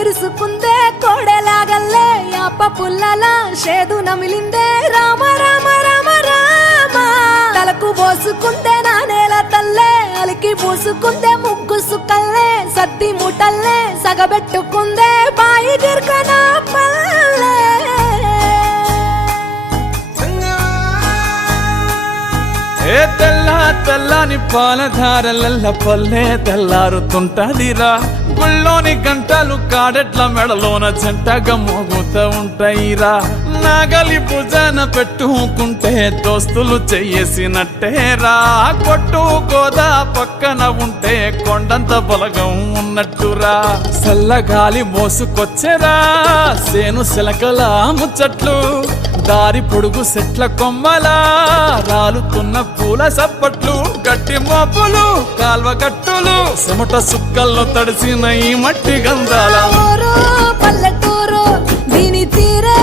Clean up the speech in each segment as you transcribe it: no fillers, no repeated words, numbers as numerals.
కళ్ళిరుసుకుందే కోడెలాగల్లే యాప పుల్లల షేదు నమిలిందే రామ రామ రామ రామ తలకు పోసుకుందే నా నేల తల్లే అలికి పూసుకుందే ముగ్గు సుక్కల్లే సద్ది ముటల్లే సగబెట్టుకుందే బాయి గిర్కన పల్లె ఏ తెల్ల తెల్లని పాలధారలల్ల పల్లె తెల్లారుతుంటదిరా గుళ్ళోని గంటలు కాడెట్ల మెడలోన జంటగా మోగుతూ ఉంటాయిరా నాగలి భుజాన పెట్టుకుంటే దోస్తులు చెయ్యేసినట్టేరా కొట్టు గోదా పక్కన ఉంటే కొండంత బలగం ఉన్నట్టురా చల్లగాలి మోసుకొచ్చెరా సేను శిలకల ముచ్చట్లు దారి పొడుగు సెట్ల కొమ్మలా రాలుతున్న పూల సప్పట్లు గట్టి మోపులు కాల్వ గట్టులు చెమట సుక్కల్లో తడిసిన ఈ మట్టి గంధాల పల్లెటూరు దీని తీరే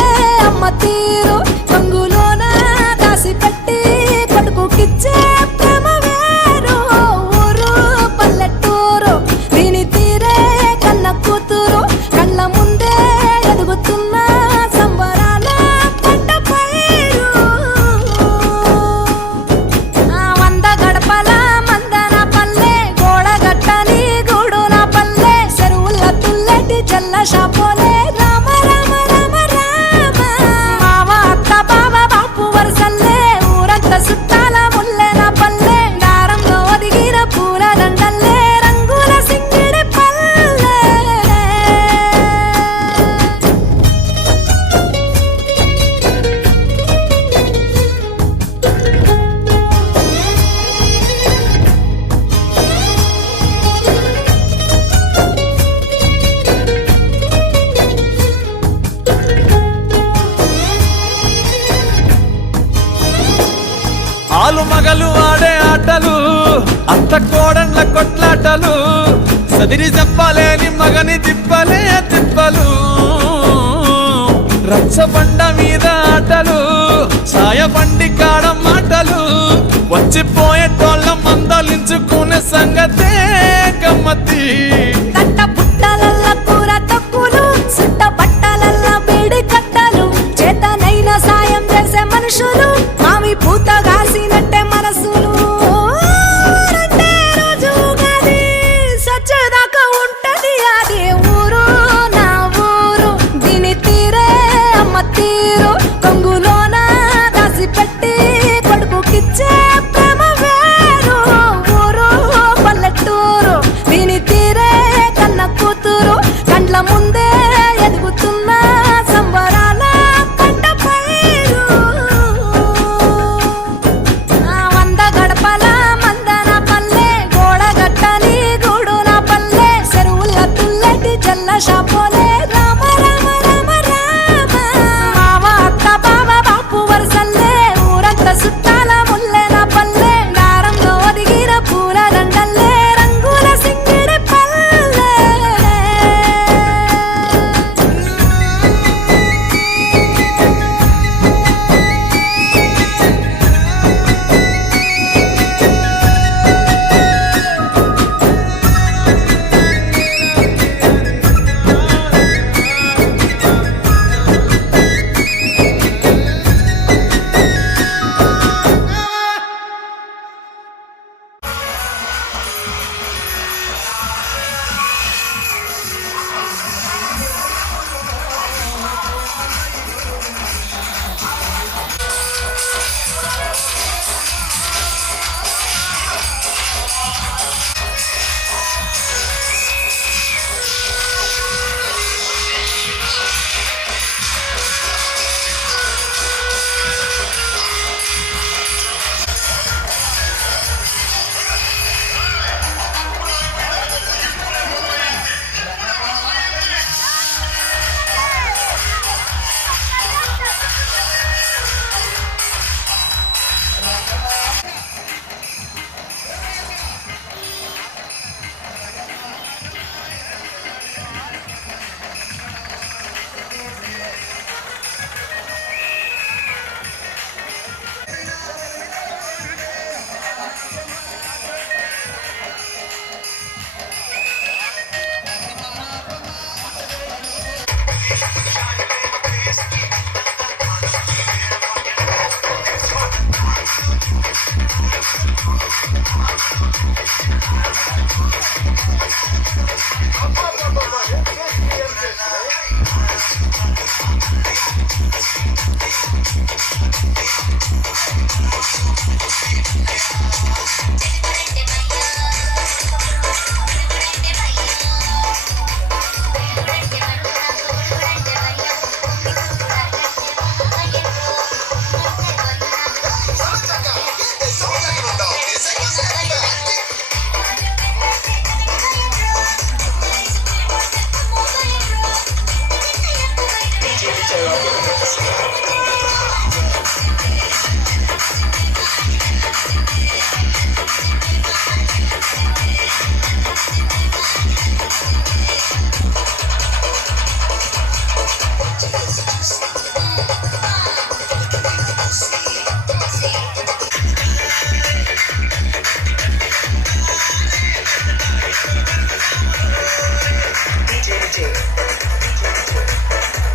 అమ్మ తీరు కంగులోన దాసి పెట్టి కొడుకుకిచ్చే ప్రేమ వేరు ఊరు పల్లెటూరు దీని తీరే కన్న కూతురు కళ్ళ ముందే ఎదుగుతున్న సంబరాల పంట పైరు వంద గడపల మందన పల్లె గోడ గట్టని గూడు నా పల్లె చెరువుల తుల్లటి జల్ల షాపోలే రామ రామ రామ రామ మావ అత్త బావ బాపు వరసల్లే ఊరంత సుట్టాల ముల్లె నా పల్లె దారంలో ఒదిగిన పూల దండల్లే రంగుల సింగిడి పల్లె ఆలు మగలు ఆడే ఆటలు అత్త కోడన్ల కొట్లాటలు సదిరి చెప్పలేని మగని తిప్పలే తిప్పలు రచ్చబండ మీద ఆటలు ఛాయ బండి కాడ మాటలు వచ్చిపోయేటోళ్ళ మందలించుకునే సంగతే గమ్మతి కట్ట పుట్టలల్ల కూర తక్కువలు సుట్ట బట్టలల్ల వేడి కట్టలు చేతనైన సాయం చేసే మనుషులు మామి పూత కాసినట్టే మనసులు రెండే రోజు గది సచ్చేదాకా ఉంటది అది ఊరు నా ఊరు దీని తీరే అమ్మ తీరు కొంగులోన దాసి పెట్టి కొడుకుకిచ్చే ప్రేమ వేరు ఊరు పల్లెటూరు దీని తీరే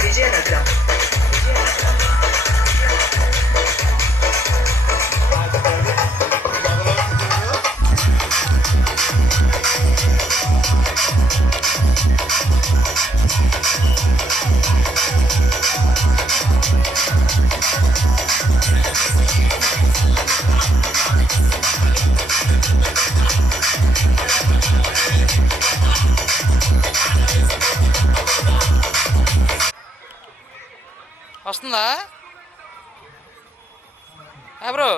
విజయనగరం వస్తుందా బ్రో?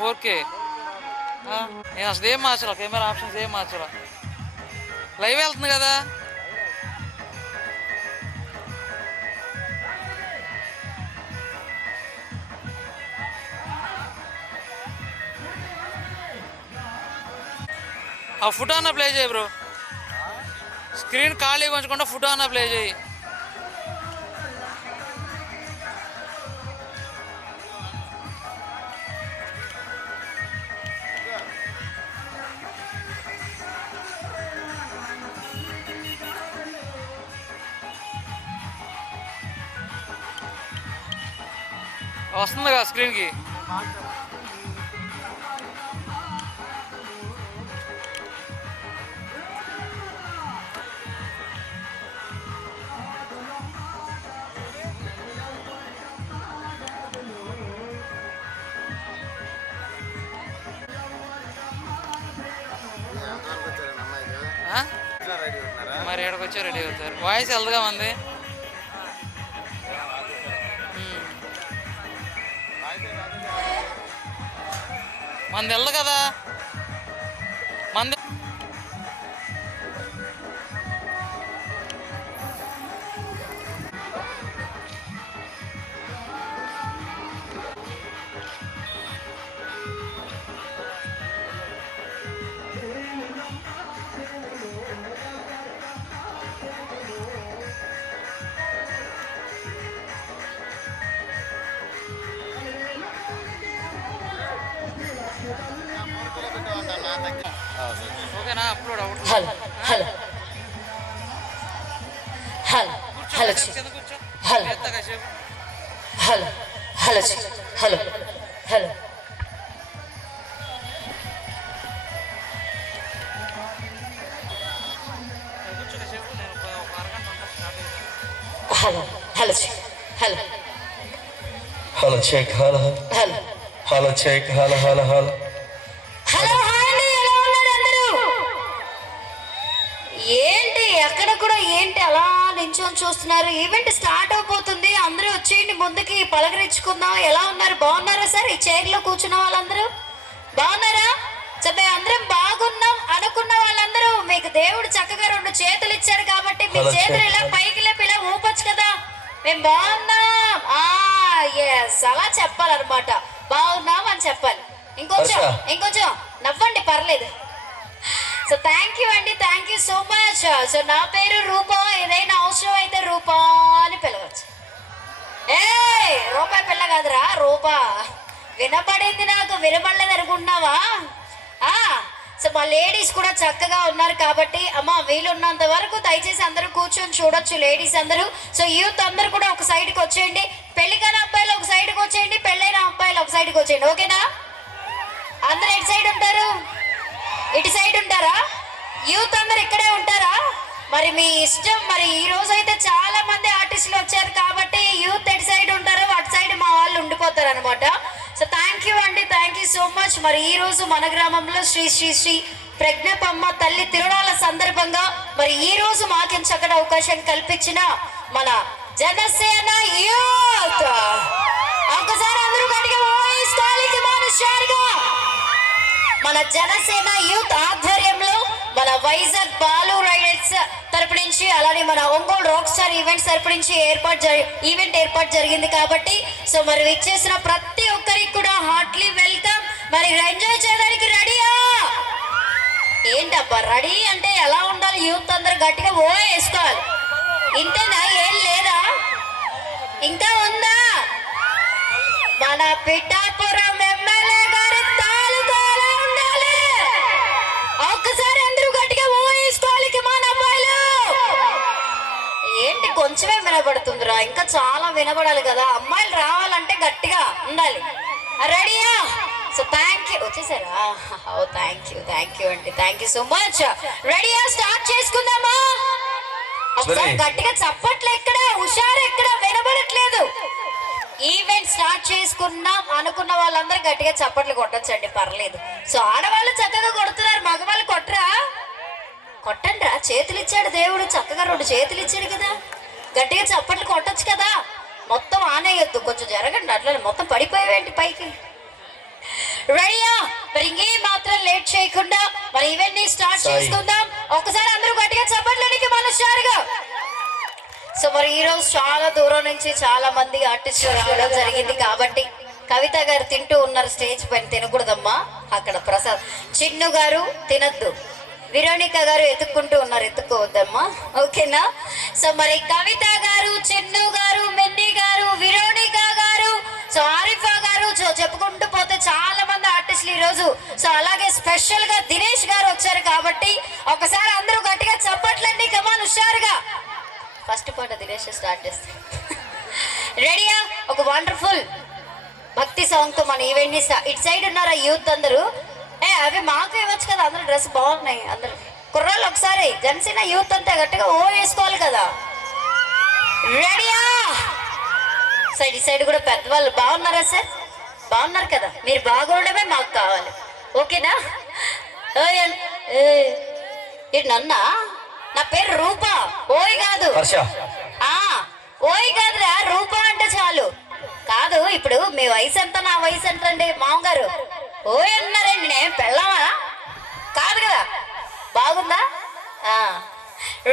ఫోర్ కే నేను అసలు ఏం మార్చరా, కెమెరా ఆప్షన్స్ ఏం మార్చరా, లైవ్ వెళ్తుంది కదా. ఆ ఫుటో అన్న ప్లే చేయి బ్రో, స్క్రీన్ ఖాళీ ఉంచకుండా ఫుటో అన్న ప్లే చేయి. వస్తుంది కదా స్క్రీన్కి. మరి ఎక్కడికి వచ్చా రెడీ అవుతారు, వాయిస్ వెళ్దుగా మంది. మంది వెళ్ళదు కదా మంది. ఓకేనా, upload out. Hello hello hello hello కింద కూర్చో, హలో ఎత్తా కాసేపు. హలో హలో హలో హలో కూర్చో కాసేపు, నేను ఒక అరగంట ఉంటా, స్టార్ట్ అవుతాను. Hello hello hello hello check hello hello hello check hello hello hello hello hi అండి, ఎలా ఉన్నారు అందరూ? ఏంటి ఎక్కడ కూడా ఏంటి అలా నించొని చూస్తున్నారు? ఈవెంట్ స్టార్ట్ అయిపోతుంది, అందరూ వచ్చేయండి ముందుకి, పలకరించుకుందాం. ఎలా ఉన్నారు, బాగున్నారా సార్? ఈ చైర్ లో కూర్చున్న వాళ్ళందరూ బాగున్నారా? చెప్పే అందరం బాగున్నాం అనుకున్న వాళ్ళందరూ మీకు దేవుడు చక్కగా 2 చేతులు ఇచ్చారు కాబట్టి మీ చేతులు ఇలా పైకి లేపి ఇలా ఊపొచ్చు కదా. మేము బాగున్నాం ఎస్ అలా చెప్పాలన్నమాట, బాగున్నాం అని చెప్పాలి. ఇంకొంచెం నవ్వండి, పర్లేదు. సో థ్యాంక్ యూ అండి, thank you so much. So నా పేరు రూపా, ఏదైనా అవసరం అయితే రూపా అని పిలవచ్చు. రూపాయి పిల్ల కాదురా, రూపా. వినపడింది నాకు, వినపడలేదు అనుకుంటున్నావా? సో మా లేడీస్ కూడా చక్కగా ఉన్నారు కాబట్టి అమ్మ వీలున్నంత వరకు దయచేసి అందరూ కూర్చొని చూడొచ్చు లేడీస్ అందరూ. సో యూత్ అందరూ కూడా ఒక సైడ్కి వచ్చేయండి. పెళ్లికైన అబ్బాయిలు ఒక సైడ్కి వచ్చేయండి, పెళ్ళైన అబ్బాయిలు ఒక సైడ్కి వచ్చేయండి. ఓకేనా? అందరూ ఎటు సైడ్ ఉంటారు? ఇటు సైడ్ ఉంటారా? యూత్ అందరు ఇక్కడే ఉంటారా? మరి మీ ఇష్టం. మరి ఈ రోజు అయితే చాలా మంది ఆర్టిస్టులు వచ్చారు కాబట్టి యూత్ ఎటు సైడ్ ఉంటారో అటు సైడ్ మా వాళ్ళు ఉండిపోతారు అనమాట. సో థ్యాంక్ యూ అండి, థ్యాంక్ యూ సో మచ్. మరి ఈ రోజు మన గ్రామంలో శ్రీ శ్రీ శ్రీ ప్రజ్ఞపమ్మ తల్లి తిరునాళ్ళ సందర్భంగా మరి ఈ రోజు మాకు చక్కటి అవకాశం కల్పించిన మన జనసేన యూత్ ఒకసారి అందరూ గట్టిగా వాయిస్ కాలికి మనుషులుగా మన జనసేన యూత్ ఆధ్వర్యంలో మన వైజాగ్ బాలు రైడర్స్ తరపు నుంచి అలానే మన ఒంగోలు రాక్ స్టార్ ఈవెంట్స్ తరపు నుంచి ఈవెంట్ ఏర్పాటు జరిగింది కాబట్టి సో మరి విచ్చేసిన ప్రతి ఒక్కరికి కూడా హార్ట్లీ వెల్కమ్. మరి ఎంజాయ్ చేయడానికి రెడీయా? ఏంటబ్బా రెడీ అంటే ఎలా ఉండాలి? యూత్ అందరు గట్టిగా ఓ వేసుకోవాలి. ఇంతేనా? ఏం లేదా? ఇంకా ఉందా? మన పిఠాపురం ఎమ్మెల్యే గారి తాలూకాలా ఉండాలి. ఒక్కసారి అందరూ గట్టిగా ఊహించుకోవాలి. మన అమ్మాయిలు ఏంటి కొంచెమే వినబడుతుందిరా, ఇంకా చాలా వినబడాలి కదా. అమ్మాయిలు రావాలంటే గట్టిగా ఉండాలి. రెడీయా? So thank you. వచ్చేసారా? ఓ థ్యాంక్ యూ అండి, థ్యాంక్ యూ సో మచ్. రెడీయా? స్టార్ట్ చేసుకుందామా? ఒకసారి గట్టిగా చప్పట్లు ఎక్కడ, హుషారు ఎక్కడ వినబడట్లేదు. ఈవెంట్ స్టార్ట్ చేసుకున్నాం అనుకున్న వాళ్ళందరూ గట్టిగా చప్పట్లు కొట్టొచ్చండి, పర్లేదు. సో ఆడవాళ్ళు చక్కగా కొడుతున్నారు, మగవాళ్ళు కొట్టరా? కొట్టండి రా, చేతులు ఇచ్చాడు దేవుడు, చక్కగా 2 చేతులు ఇచ్చాడు కదా, గట్టిగా చప్పట్లు కొట్టొచ్చు కదా. మొత్తం ఆనేయొద్దు, కొంచెం జరగండి, అట్లా మొత్తం పడిపోయేవేంటి పైకి. రెడీయా? మరి ఇంకేం మాత్రం లేట్ చేయకుండా మరి ఈవెంట్ ని స్టార్ట్ చేసుకుందాం. ఒక్కసారి అందరూ గట్టిగా చప్పట్లకి మనుషులుగా. సో మరి ఈ రోజు చాలా దూరం నుంచి చాలా మంది ఆర్టిస్టులు రావడం జరిగింది కాబట్టి కవిత గారు తింటూ ఉన్నారు స్టేజ్ పైన, తినకూడదమ్మా అక్కడ. ప్రసాద్ చిన్ను గారు తినద్దు, విరోనిక గారు ఎత్తుక్కుంటూ ఉన్నారు, ఎత్తుకోవద్దమ్మా, ఓకేనా? సో మరి కవిత గారు, చిన్ను గారు, మెన్ని గారు, విరోనిక గారు, సో ఆరిఫా గారు, సో చెప్పుకుంటూ పోతే చాలా మంది ఆర్టిస్టులు ఈ రోజు. సో అలాగే స్పెషల్ గా దినేష్ గారు వచ్చారు కాబట్టి ఒకసారి అందరూ గట్టిగా చప్పట్లండి, కమాన్ హుషారుగా. ఫస్ట్ పాట దినేష్ స్టార్ట్ చేస్తాం. రెడీయా? ఒక వండర్ఫుల్ భక్తి సాంగ్ తో మన ఈవెంట్ ని ఇటు సైడ్ ఉన్నారా యూత్ అందరూ? అవి మాకు ఇవ్వచ్చు కదా, అందరూ డ్రెస్ బాగున్నాయి అందరు కుర్రాళ్ళు. ఒకసారి జనసేన యూత్ అంతా గట్టిగా ఓ వేసుకోవాలి కదా. రెడీయా? సైడ్ ఈ సైడ్ కూడా పెద్దవాళ్ళు బాగున్నారా సార్? బాగున్నారు కదా, మీరు బాగుండమే మాకు కావాలి, ఓకేనా? ఇది నన్నా? నా పేరు రూపా, ఓయ్ కాదు. ఓయ్ కాదురా, రూపా అంటే చాలు. కాదు, ఇప్పుడు మీ వయసు ఎంత, నా వయసు ఎంత అండి మామగారు? ఓయ్ అన్నారండి, నేను పెళ్ళామా? కాదు కదా, బాగుందా?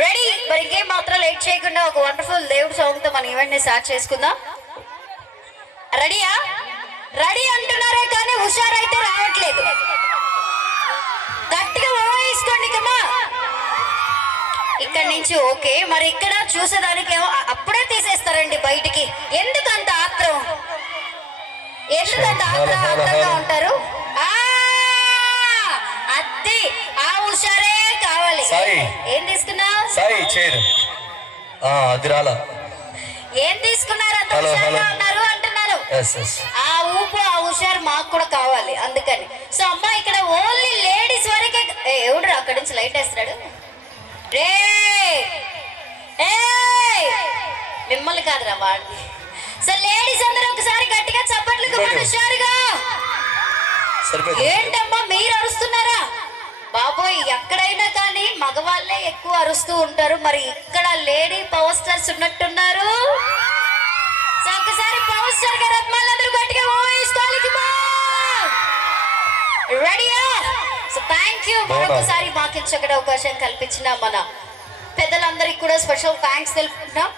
రెడీ? మరి ఇంకేం మాత్రం లేట్ చేయకుండా ఒక వండర్ఫుల్ దేవుడు సాంగ్ తో మన ఈవెంట్ ని స్టార్ట్ చేసుకుందాం. రెడీయా? రెడీ అంటున్నారే కానీ హుషారైతే రావట్లేదు, గట్టిగా ఓవేసుకోండి కమా. ఇక్కడ నుంచి ఓకే, మరి ఇక్కడ చూసేదానికి అప్పుడే తీసేస్తారండి బయటికి. ఎందుకంత ఆత్రం, ఎందుకంత ఆత్రంగా ఉంటారు? అద్దె ఆ హుషారే కావాలి. ఏం తీసుకున్నావు? ఏం తీసుకున్నారు? అంత హుషారుగా ఉన్నారు అంటున్నారు. ఆ ఊపు ఆ హుషారు మాకు కూడా కావాలి, అందుకని. సో అమ్మా ఇక్కడ ఓన్లీ లేడీస్ వరకే. ఎవడు అక్కడి నుంచి లైట్ వేస్తున్నాడు? రే మిమ్మల్ని కాదురా వాడిని. సో లేడీస్ అందరూ ఒకసారి గట్టిగా చప్పట్లు హుషారుగా. ఏంటమ్మా మీరు అరుస్తున్నారా? బాబోయ్, ఎక్కడైనా కానీ మగవాళ్ళే ఎక్కువ అరుస్తూ ఉంటారు, మరి ఇక్కడ లేడీ పవర్ స్టార్స్ ఉన్నట్టున్నారు. సో ఒకసారి పవర్ స్టార్ గారు అమ్మాయిలందరూ గట్టిగా రెడీయా? So thank you. మరొకసారి మాకు చక్కటి అవకాశం కల్పించిన మన పెద్దలందరికీ కూడా స్పెషల్ థ్యాంక్స్ తెలుపుకుంటున్నాం.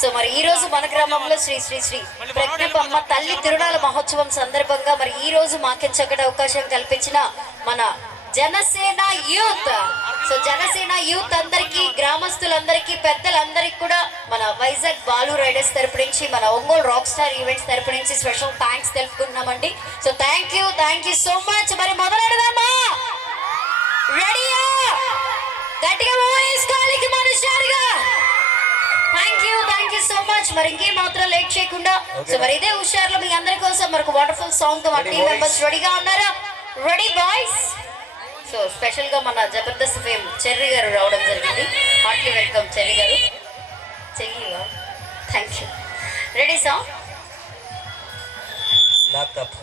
సో మరి ఈ రోజు మన గ్రామంలో శ్రీ శ్రీ శ్రీ ప్రజ్ఞపమ్మ తల్లి తిరునాళ్ళ మహోత్సవం సందర్భంగా మరి ఈ రోజు మాకు చక్కటి అవకాశం కల్పించిన మన Janasena youth. So Janasena youth అందరికి, గ్రామస్తులందరికీ, పెద్దలందరికీ కూడా మన వైజాగ్ బాలు రైడర్స్ తరపు నుంచి, మన ఒంగోలు రాక్ స్టార్ ఈవెంట్స్ తరపు నుంచి స్పెషల్ థ్యాంక్స్ తెలుపుకున్నామండి. So thank you so much. మరి మొదలెడదామా? రెడీయా? గట్టిగా ఊహించుకోవాలి మనుషులుగా. Thank you so much. మరి ఇంకేం మాత్రం లేట్ చేయకుండా, సో మరి ఇదే హుషారులో మీ అందరి కోసం మరొక వండర్ఫుల్ సాంగ్ తో మా టీం మెంబర్స్ రెడీగా ఉన్నారా? Ready boys? సో స్పెషల్ గా మన జబర్దస్త్ ఫేమ్ చెర్రీ గారు రావడం జరిగింది. హార్ట్లీ వెల్కమ్ చెర్రీ గారు. చెయ్యివా? Thank you. Ready song? Laptop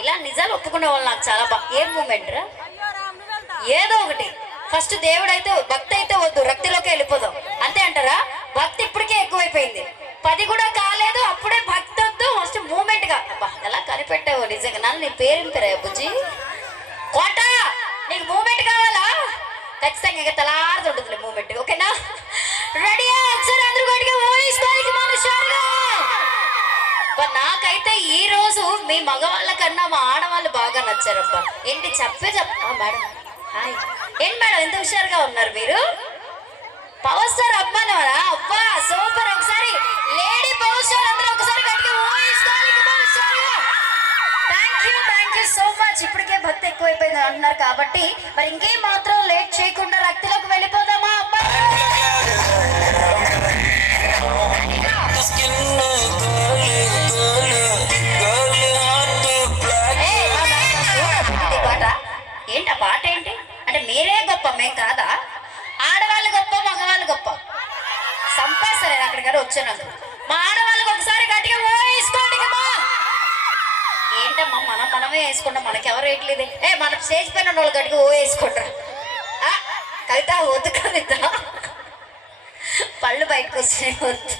ఇలా నిజాలు ఒప్పుకునే వాళ్ళు నాకు చాలా ఏం మూమెంట్ రా. ఏదో ఒకటి ఫస్ట్ దేవుడు అయితే భక్తి అయితే వద్దు, రక్తిలోకి వెళ్ళిపోదాం అంతే అంటారా? భక్తి ఇప్పటికే ఎక్కువైపోయింది, 10 కూడా కాలేదు, అప్పుడే భక్తి వద్దు, ఫస్ట్ మూమెంట్ గా. అబ్బా ఎలా కనిపెట్టావు నిజంగా. నన్ను నీ పేరు పేరా బుజ్జి కోట, నీకు మూమెంట్ కావాలా? ఖచ్చితంగా ఇక తలాడుతుంటుంది మూమెంట్. ఓకేనా? రెడీ? ఒకసారి అందరూ గట్టిగా ఊహించుకోవాలి మనుషులుగా. నాకైతే ఈ రోజు మీ మగవాళ్ళ కన్నా మా ఆడవాళ్ళు బాగా నచ్చారబ్బా. ఏంటి మేడం హాయ్. ఏంటి మేడం ఎంత హుషారుగా ఉన్నారు మీరు? పవర్ స్టార్ అబ్బానవరా? అబ్బా సూపర్. ఒకసారి లేడీ పవర్ స్టార్ అందరూ ఒకసారి గట్టిగా ఊహించుకోవాలి. Thank you so much. ఇప్పటికే భక్తి ఎక్కువైపోయింది అంటున్నారు కాబట్టి మరి ఇంకేం మాత్రం లేట్ చేయకుండా రక్తిలోకి వెళ్ళిపోదామా అబ్బా? పాట ఏంటి? ఆ పాట ఏంటి అంటే మీరే గొప్ప మేం కాదా? ఆడవాళ్ళు గొప్ప మగవాళ్ళు గొప్ప సంపేస్తారు అక్కడి గారు వచ్చినాక. మా ఆడవాళ్ళకి ఒకసారి గట్టిగా వేసుకోండి. ఏంటమ్మా మనమే వేసుకుంటాం, మనకెవరు వేయట్లేదు. మన స్టేజ్ పైన వాళ్ళు గట్టిగా వేసుకుంటారు. కవిత వద్దు, కవిత పళ్ళు బయటకు వస్తున్నాయి వద్దు.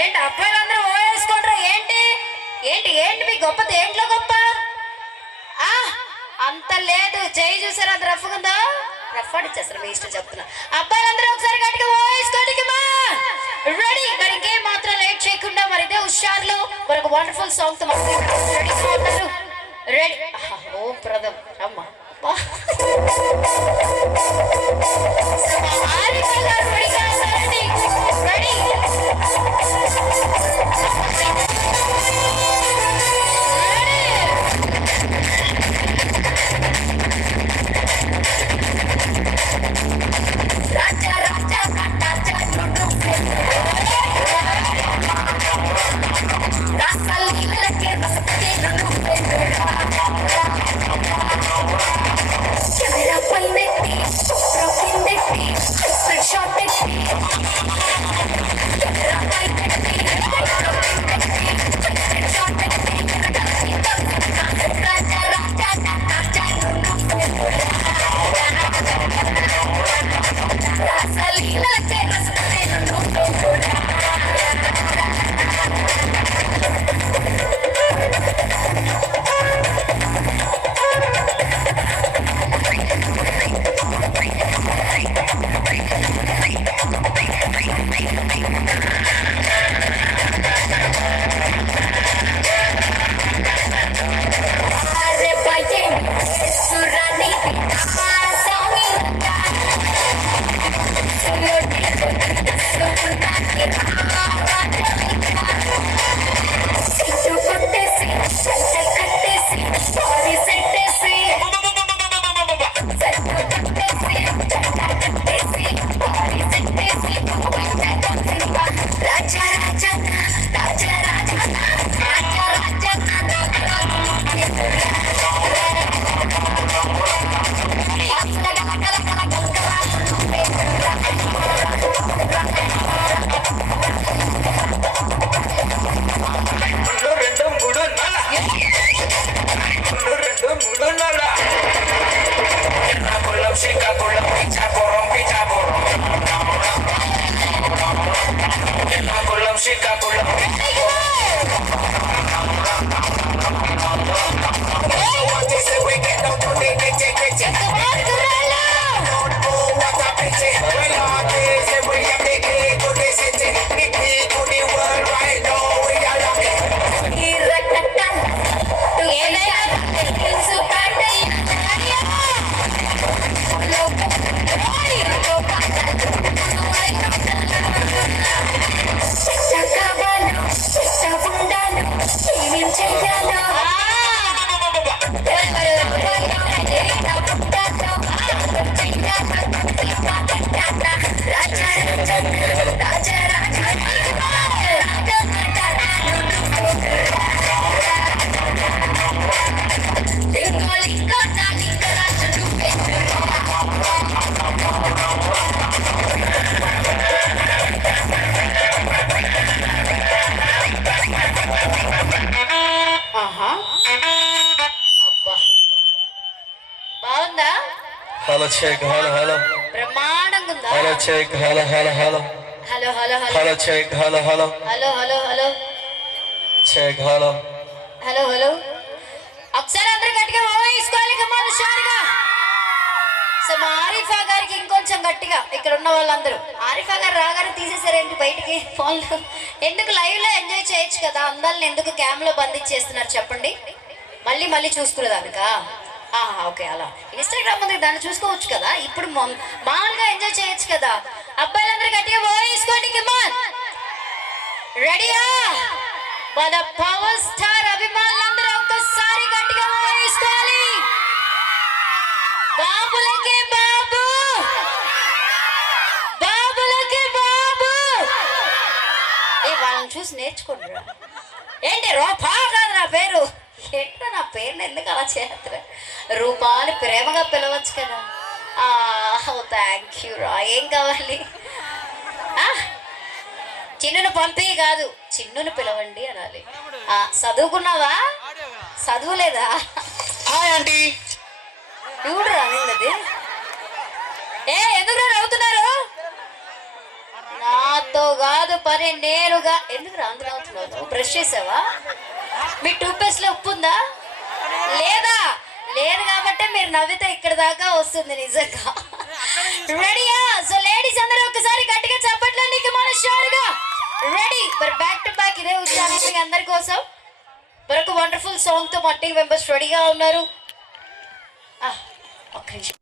ఏంటి అబ్బాయిలందరూ వేసుకుంటారు? ఏంటి ఏంటి ఏంటి మీ గొప్ప? దేంట్లో గొప్ప? అంత లేదు. జై చూసారు అంత రఫ్ ఉందో? రఫ్ అడిచేస్తారు మీ ఇష్టం చెప్తున్నా. అబ్బాయిలందరూ ఒకసారి గట్టిగా వేసుకోండి. రెడీ? మరి ఇంకేం మాత్రం లేట్ చేయకుండా మరి ఇదే హుషార్లో మరొక వండర్ఫుల్ సాంగ్ తో రెడీ ఉన్నారు. రెడీ? ఓ ప్రథమ్ అమ్మా రెడీ? Hello check, hello. బ్రహ్మాండంగా ఉందా? Hello check, hello. Hello check, hello. Hello Check, hello. ఒకసారి అందరూ గట్టిగా వేసుకోవాలి. హుషారుగా సో మా ఆరిఫా గారికి ఇంకొంచెం గట్టిగా ఇక్కడ ఉన్న వాళ్ళందరూ. ఆరిఫా గారు రాగానే తీసేసారేంటి బయటికి ఫోన్లో? ఎందుకు లైవ్ లో ఎంజాయ్ చేయొచ్చు కదా, అందాలని ఎందుకు క్యామ్ లో బంధించేస్తున్నారు చెప్పండి? మళ్ళీ మళ్ళీ చూసుకునేదానికా? ఓకే, అలా ఇన్స్టాగ్రామ్ ఉంది, దాన్ని చూసుకోవచ్చు కదా. ఇప్పుడు మామూలుగా ఎంజాయ్ చేయొచ్చు కదా. అబ్బాయిలందరూ గట్టిగా వేసుకోండి. రెడీయా? మన పవర్ స్టార్ అభిమానులందరూ ఒక్కసారి గట్టిగా వేసుకోవాలి. బాబులకి బాబు, బాబులకి బాబు. వాళ్ళని చూసి నేర్చుకోండి. ఏంటి రూపా కాదు నా పేరు? ఏంటో నా పేరుని ఎందుకు అలా చేస్తారు? రూపాలు ప్రేమగా పిలవచ్చు కదా. థ్యాంక్ యూ రా. ఏం కావాలి? చిన్నును పంపి కాదు, చిన్నును పిలవండి అనాలి. చదువుకున్నావా? చదువులేదా? Hi aunty. చూడు రానిది. ఎందుకు నవ్వుతున్నారు? నాతో కాదు పని, నేరుగా. ఎందుకు రాందుకు నవ్వుతున్నావు? బ్రష్ చేసావా? మీ టూత్పేస్ట్ లో ఉప్పు ఉందా? లేదా? లేదు కాబట్టే మీరు నవ్వితే ఇక్కడ దాకా వస్తుంది నిజంగా. రెడీయా? సో లేడీస్ అందరూ ఒకసారి గట్టిగా చప్పట్లండి. మన షోర్గా రెడీ. మరి బ్యాక్ టు బ్యాక్ ఇదే ఉత్సాహం అందరి కోసం. మరొక వండర్ఫుల్ సాంగ్ తో మా టీం మెంబర్స్ రెడీగా ఉన్నారు. ఒక్క నిమిషం.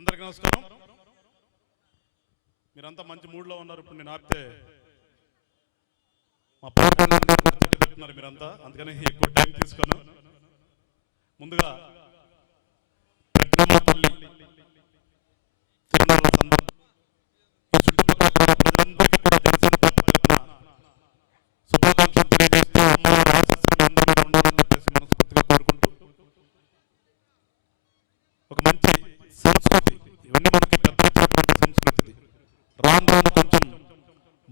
అందరికీ నమస్కారం. మీరంతా మంచి మూడ్లో ఉన్నారు. ఇప్పుడు నేను ఆపితే మా పెడుతున్నారు మీరంతా, అందుకని ఎక్కువ టైం తీసుకోను. ముందుగా తల్లి శుభాకాంక్షలు తెలియజేస్తూ అమ్మవారి ఆశీస్సులు అందరూ ఉండాలని చెప్పేసి మనస్ఫూర్తిగా కోరుకుంటూ, ఒక మంచి సంస్కృతి, ఇవన్నీ మనకి పెద్దటువంటి సంస్కృతి. రాను రాను కొంచెం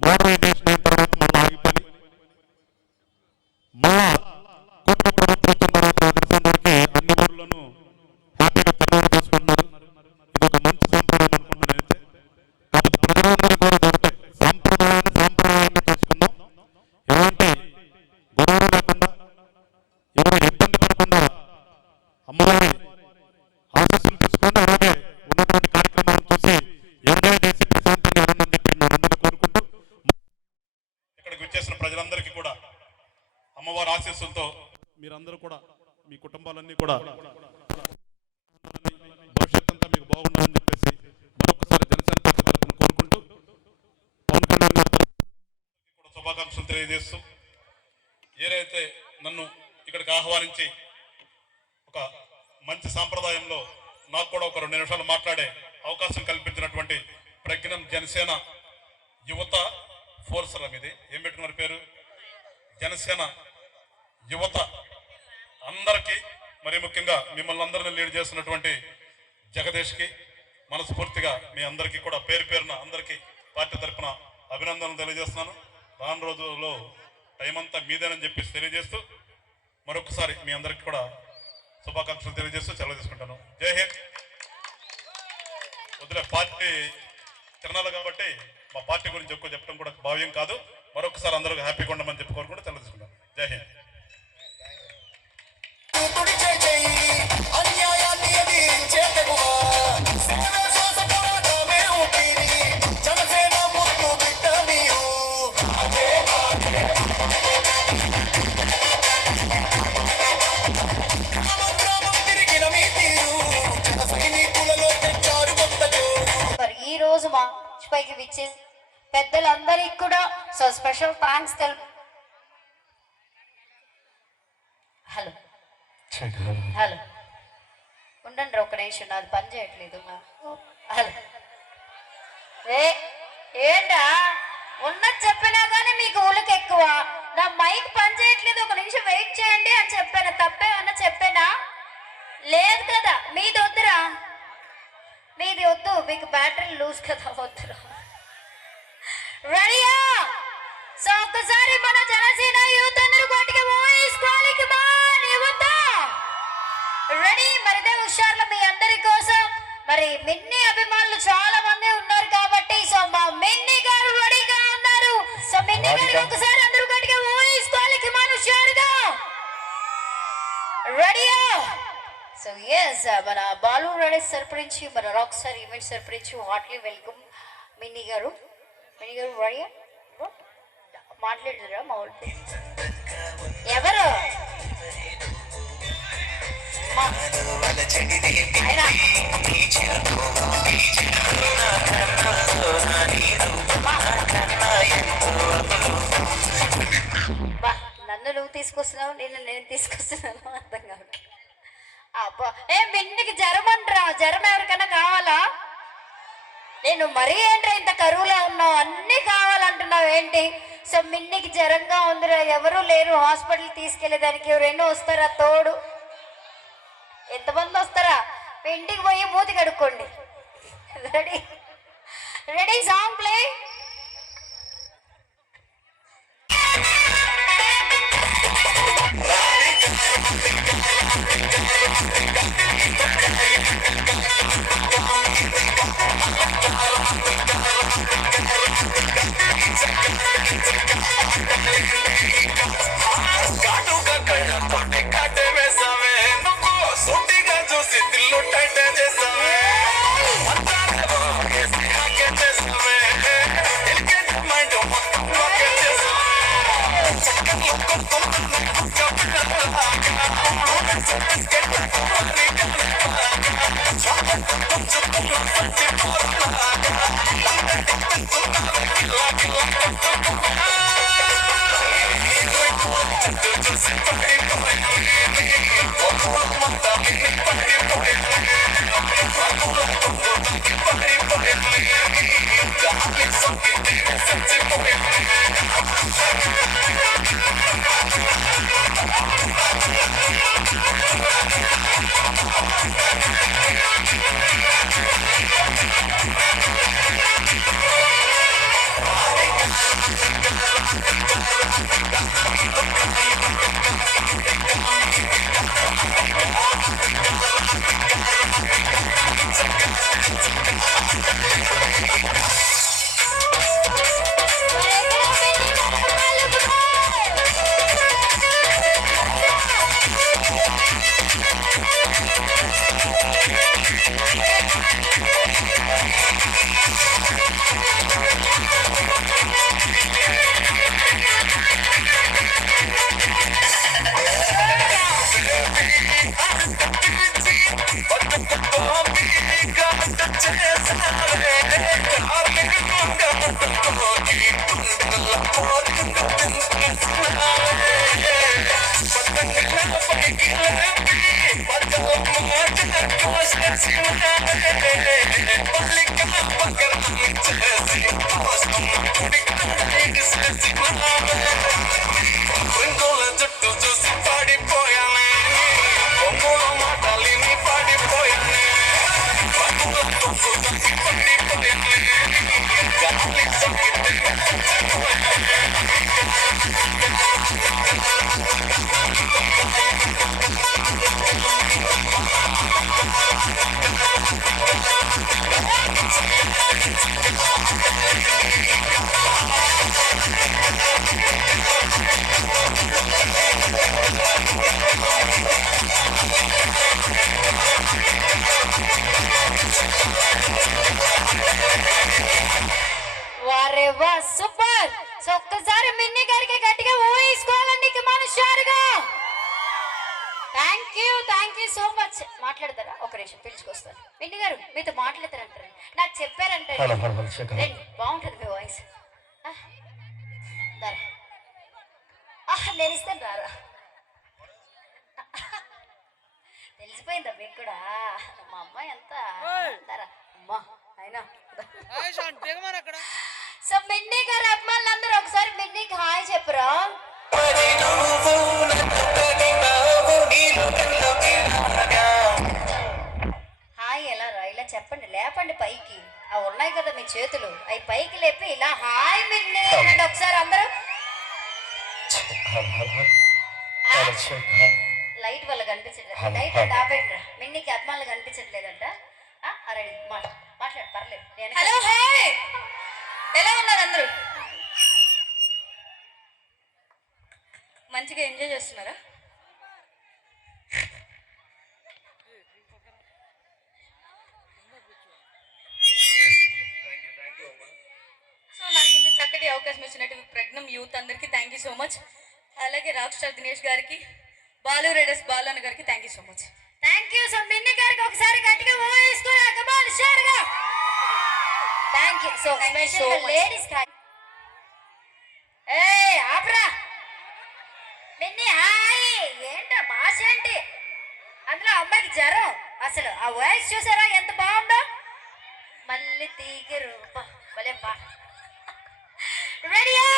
మోడర్నైజేషన్ అయిన తర్వాత మళ్ళీ ఆగిపోయి మళ్ళా కోటి ప్రభుత్వం తర్వాత తెలిసినందుకు అన్ని ఊర్లో కుటుంబాలన్నీ కూడా భవిష్యత్ అంతా మీకు బాగుండాలని చెప్పేసి మరొకసారి జనసేన పార్టీ తరఫున కోరుకుంటూ పవన్ కళ్యాణ్ గారు కూడా శుభాకాంక్షలు తెలియజేస్తూ ఏదైతే నన్ను ఇక్కడికి ఆహ్వానించి ఒక మంచి సాంప్రదాయంలో నాకు కూడా ఒక 2 నిమిషాలు మాట్లాడే అవకాశం కల్పించినటువంటి ప్రజ్ఞం జనసేన యువత ఫోర్స్ ఇది ఏం పెట్టుకున్నారు పేరు జనసేన యువత అందరికీ మరి ముఖ్యంగా మిమ్మల్ని అందరినీ లీడ్ చేస్తున్నటువంటి జగదీష్కి మనస్ఫూర్తిగా మీ అందరికీ కూడా పేరు పేరున అందరికీ పార్టీ తరఫున అభినందనలు తెలియజేస్తున్నాను. రాను రోజుల్లో టైం అంతా మీదేనని చెప్పేసి తెలియజేస్తూ మరొకసారి మీ అందరికీ కూడా శుభాకాంక్షలు తెలియజేస్తూ సెలవు తీసుకుంటాను. జై హింద్. వదిలే పార్టీ తిరణాలు కాబట్టి మా పార్టీ గురించి ఎక్కువ చెప్పడం కూడా భావ్యం కాదు. మరొకసారి అందరూ హ్యాపీగా ఉండమని చెప్పి కోరుకుంటూ సెలవు తీసుకుంటాను. జై హింద్. ఈ రోజు మా పైకి విచ్చి పెద్దలందరికీ కూడా so special thanks hello hello ఉండండి ఒక నిమిషం నాది పని చేయట్లేదు. హలో ఏంటా ఉన్నది చెప్పినా కానీ మీకు ఊళ్ళకి ఎక్కువ. నా మైక్ పని చేయట్లేదు, ఒక నిమిషం వెయిట్ చేయండి అని చెప్పాను. తప్పేమన్నా చెప్పానా? లేదు కదా, మీది వద్దురా, మీది వద్దు, మీకు బ్యాటరీ లూజ్ కదా, వద్దురా. రెడీయా? సో ఒక్కసారి మన జనసేన యూత్ అందరూ గట్టిగా ఊహించుకోవాలి. రెడీ? మరి ఇదే హుషార్లో మీ అందరి కోసం మరి మిన్ని అభిమానులు చాలా మంది ఉన్నారు కాబట్టి సో మా మిన్ని గారు రెడీగా ఉన్నారు. సో మిన్ని గారు ఒకసారి అందరూ గట్టిగా ఊహించుకోవాలి. మన హుషారుగా రెడీయా? సో ఎస్, మన బాలు రెడీ సర్పరించి మన రాక్ స్టార్ ఈవెంట్ సర్పరించి హార్ట్లీ వెల్కమ్ మిన్ని గారు. మిన్ని గారు రెడీయా? మాట్లాడదురా మా వాళ్ళు ఎవరు? నన్ను నువ్వు తీసుకొస్తున్నావు, నేను తీసుకొస్తున్నాను, అర్థం కావట్లేదు. మిన్నికి జ్వరం అంటరా? జ్వరం ఎవరికైనా కావాలా? నేను మరీ ఏంట్రా ఇంత కరువులో ఉన్నావు, అన్నీ కావాలంటున్నావు ఏంటి? సో మిన్నికి జ్వరంగా ఉందిరా, ఎవరు లేరు హాస్పిటల్ తీసుకెళ్లేదానికి, ఎవరైనా వస్తారా తోడు? ఎంతమంది వస్తారా? ఇంటికి పోయి మూతి కడుక్కోండి. రెడీ? రెడీ? Song play. జుట్టు చూసి పాడిపోయానే ఒంగోలు మాటలిని పాడిపోయానే పడిపోయానే గాలి సొక్కితే వారే వా సూపర్. సో ఒక్కసారి మిన్ని గారికి గట్టిగా ఊహించుకోవాలండి మనుషులుగా. Thank you so much. మాట్లాడతారా? ఒక నిమిషం పిలుచుకొస్తాను. మిన్ని గారు మీతో మాట్లాడతారంటారు, నాకు చెప్పారంటే బాగుంటుంది మీ వాయిస్. నేను ఇస్తాను రారా. తెలిసిపోయిందా మీకు కూడా మా అమ్మాయి అంతా అమ్మా అయినా. సో మిన్నీ గారు అమ్మాయిలందరూ ఒకసారి మిన్నీకి హాయ్ చెప్పరా. హాయ్ ఎలా రా, ఇలా చెప్పండి, లేపండి పైకి. అవి ఉన్నాయి కదా మీ చేతులు, అవి పైకి లేపి ఇలా హాయ్ మిన్నీ అంటే ఒకసారి అందరూ. లైట్ వల్ల కనిపించట్లేదు, లైట్ ఆపేయండి. మిన్నీకి అభిమానులు కనిపించట్లేదంట. రెడీ మాట్లాడు పర్లేదు. హలో హాయ్, ఎలా ఉన్నారు అందరూ? మంచిగా ఎంజాయ్ చేస్తున్నారా? సో నాకు ఇంత చక్కటి అవకాశం ఇచ్చినట్టు ప్రజ్ఞం యూత్ అందరికీ థ్యాంక్ యూ సో మచ్. అలాగే రాక్ స్టార్ దినేష్ గారికి, బాలు రైడర్స్ బాలు అన్న గారికి thank you so much. Thank you. So Minni గారికి ఒకసారి గట్టిగా thank you. So special ladies ఆపరా మిన్ని హాయ్. ఏంటో భాష ఏంటి అందులో? అమ్మాయికి జ్వరం. అసలు ఆ వాయిస్ చూసారా ఎంత బాగుందో? మళ్ళీ తీగరు భలే బా. రెడీయా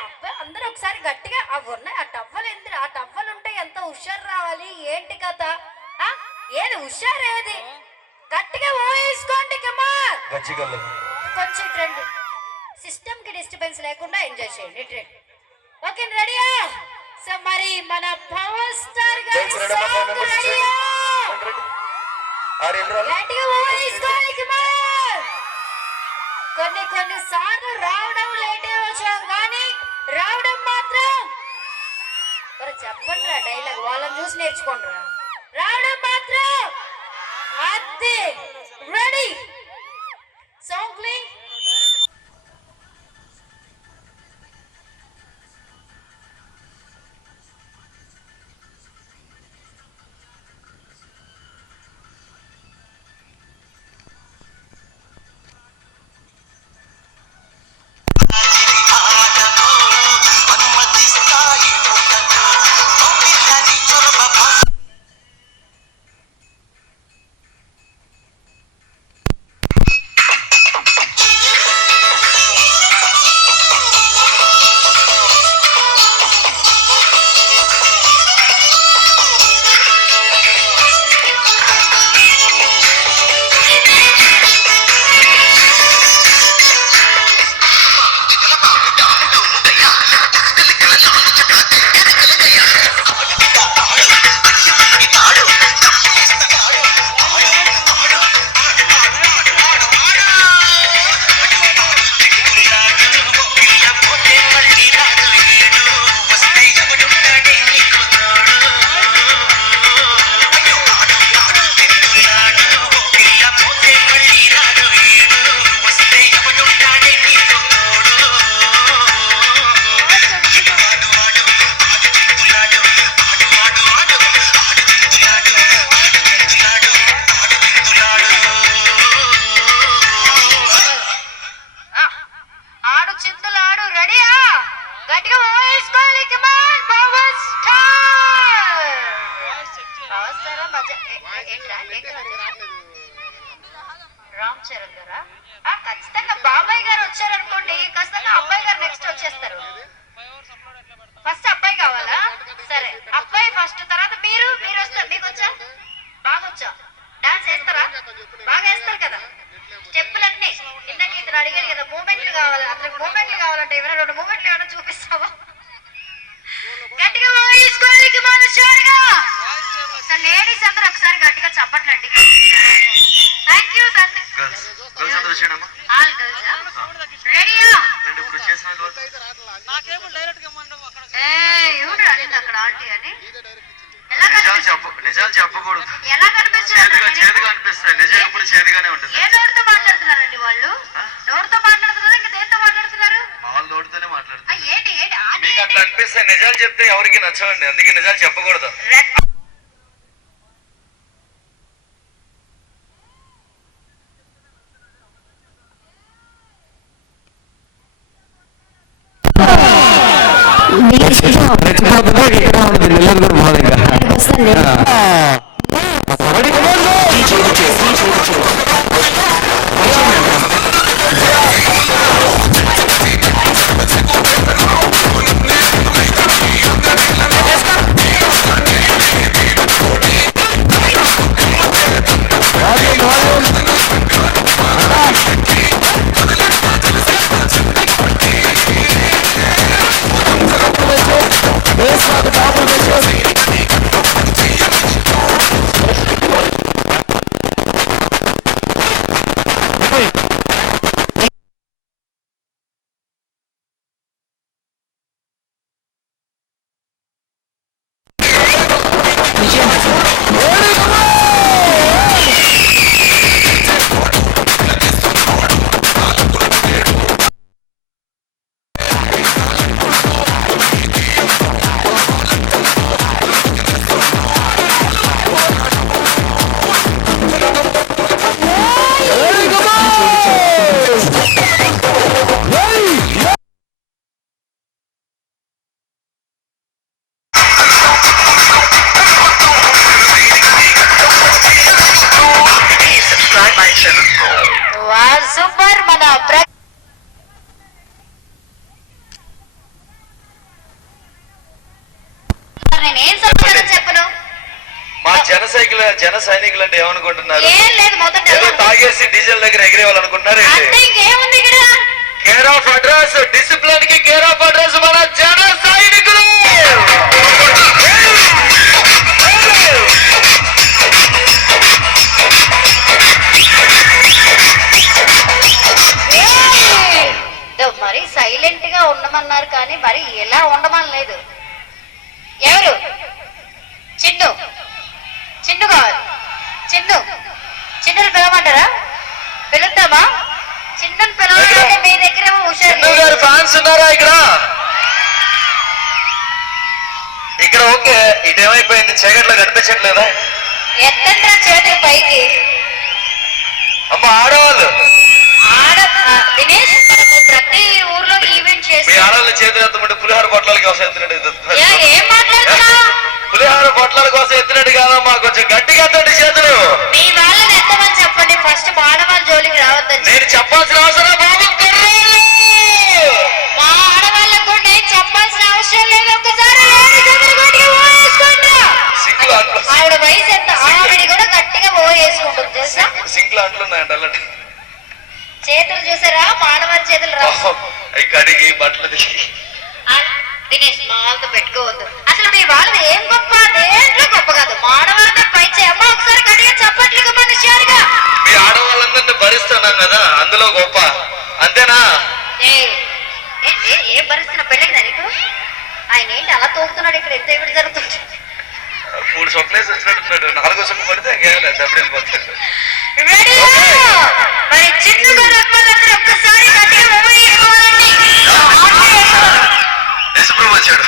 అబ్బాయి అందరూ ఒకసారి గట్టిగా అవి ఉన్నాయి. ఆ టవ్వలు ఎందుకు? ఆ టవ్వలు ఉంటే ఎంత హుషారు రావాలి. ఏంటి కథ? ఏది హుషారు? ఏది గట్టిగా ఊహించుకోండి. కొంచెం ట్రెండ్ సిస్టమ్ కి డిస్టర్బెన్స్ లేకుండా ఎంజాయ్ చేయండి. ట్రెండ్ ఓకే రెడీయా? సో మరి మన పవర్ స్టార్ గారి గట్టిగా ఊహించుకోవాలి. కొన్ని సార్లు రావడం లేట్ వచ్చాం కానీ రావడం మాత్రం చెప్పండి రా డైలాగ్, వాళ్ళని చూసి నేర్చుకోండి రా. రావడం మాత్రం అదే. Ready song playing. మూమెంట్లు కావాలి, అతనికి మూమెంట్లు కావాలంటే ఏమైనా 2 మూమెంట్లు ఏమైనా చూపిస్తావా? గట్టిగా వాయిస్కోనికి మనుషులుగా లేడీస్ అందరూ ఒకసారి గట్టిగా చప్పట్లండి. Thank you sir. అక్కడ ఆంటీ అని నిజాలు చెప్పకూడదు. ఎలా కనిపిస్తుంది? చేదుగా అనిపిస్తాయి. నిజం ఇప్పుడు చేదుగానే ఉంటుంది. ఏ నోటితో మాట్లాడుతున్నారండి వాళ్ళు? నోటితో మాట్లాడుతున్నారు, ఇంకా దేంతో మాట్లాడుతున్నారు? మామూలు నోటితోనే మాట్లాడుతున్నారు. ఏంటి ఏంటి మీకు అట్లా అనిపిస్తాయి. నిజాలు చెప్తే ఎవరికి నచ్చవండి, అందుకే నిజాలు చెప్పకూడదు. సూపర్. మన నేనేం సమాధానం చెప్పను? మా జన సైనికులు అంటే ఏమనుకుంటున్నారు? ఏం లేదు, మొదట ఏదో తాగేసి డీజిల్ దగ్గర ఎగిరేవాలనుకుంటున్నారు. ఇంకేముంది ఇక్కడ? కేర్ ఆఫ్ అడ్రస్, డిసిప్లిన్ కి కేర్ ఆఫ్ అడ్రస్ మన జన సైనికులు. మరి సైలెంట్ గా ఉండమన్నారు కానీ మరి ఎలా ఉండమని లేదు. ఎవరు? చిన్ను చిన్ను కావాలి. చిన్నులు పిలవమంటారా? పిలుద్దామా? చిన్నుని పిలవాలంటే మీ దగ్గర గారు ఫ్యాన్స్ ఉన్నారా ఇక్కడ? ఓకే, ఇదేమైపోయింది? చీకట్లో కనిపించట్లేదా? ఎత్తండి చేతులు పైకి. అమ్మ ఆడవాళ్ళు దినేష్, ప్రతి ఊర్లో ఈవెంట్ చేసి ఆడవాళ్ళ చేతులు ఎత్తమంటే పులిహార పొట్లాల కోసం ఎత్తినట్టు. ఏం మాట్లాడుతున్నా? పులిహార పొట్లాల కోసం ఎత్తినట్టు కాదమ్మా, కొంచెం గట్టిగా ఎత్తండి చేతులు. మీ వాళ్ళని ఎత్తమని చెప్పండి. ఫస్ట్ ఆడవాళ్ళ జోలికి రావద్దని నేను చెప్పాల్సిన అవసరం బాబు. మా ఆడవాళ్ళకు కూడా నేను చెప్పాల్సిన అవసరం లేదు. ఒక్కసారి ఆవిడ వయసు ఎంత, ఆవిడ కూడా గట్టిగా వేసుకుంటుంది తెలుసా? సింక్లు అంట్లున్నాయంట. చేతులు చూసారా? ఆడవాళ్ళ చేతులు రా కడిగి బట్టలు దినేష్, మా వాళ్ళతో పెట్టుకోవద్దు. అసలు మీ వాళ్ళది ఏం గొప్ప? దేంట్లో గొప్ప కాదు. మా ఆడవాళ్ళతో పై అమ్మ ఒకసారి గట్టిగా చప్పట్లుగా మనుష్యారుగా. మీ ఆడవాళ్ళందరినీ భరిస్తున్నాం కదా, అందులో గొప్ప. అంతేనా? ఏం భరిస్తున్నా? పెళ్ళిందా నీకు? ఆయన ఏంటి అలా తోగుతున్నాడు? ఇక్కడ ఎంత ఏమిటి జరుగుతుంది? 3 సొక్లేసి వచ్చినట్టున్నాడు. 4వ సొక్కు పడితే డబ్బులు వెళ్ళిపోతాడు. మరి చిన్ను గారు ఒక్కసారి వచ్చాడు